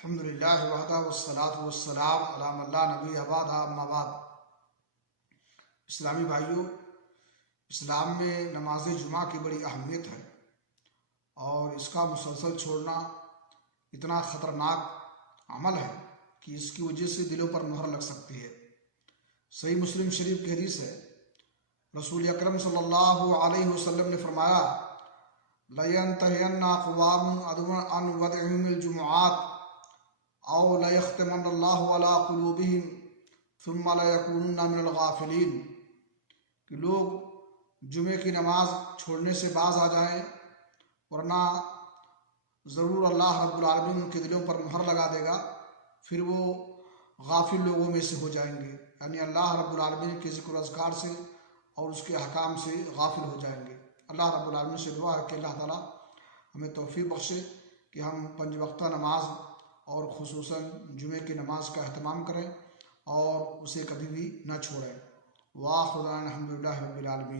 अल्हम्दुलिल्लाह वहदा वस्सलातु वस्सलाम अला मन ला नबी अबादा अम्मा बाद। इस्लामी भाइयों, इस्लाम में नमाज जुमा की बड़ी अहमियत है और इसका मुसलसल छोड़ना इतना ख़तरनाक अमल है कि इसकी वजह से दिलों पर मुहर लग सकती है। सही मुस्लिम शरीफ की हदीस है, रसूल अकरम सल्लल्लाहु अलैहि वसल्लम ने फरमाया, लयंतहियन्ना क़वामुन अन वदइहिल जुमुआत औ लयख्तमन्नल्लाहु अला क़ुलूबिहिम सुम्मा लयकूनुन्ना मिनल गाफ़िलीन, कि लोग जुमे की नमाज छोड़ने से बाज आ जाएं, वरना ज़रूर अल्लाह रब्बुल आलमीन उनके दिलों पर मुहर लगा देगा, फिर वो गाफिल लोगों में से हो जाएंगे, यानी अल्लाह रब्बुल आलमीन के ज़िक्र अज़कार से और उसके अहकाम से गाफिल हो जाएंगे। अल्लाह रब्बुल आलमीन से दुआ है कि अल्लाह ताला हमें तौफीक बख्शे कि हम पंज वक्ता नमाज और खुसूसन जुमे की नमाज का अहतमाम करें और उसे कभी भी न छोड़ें। वाह खुदा अल्हम्दुलिल्लाहि रब्बिल आलमीन।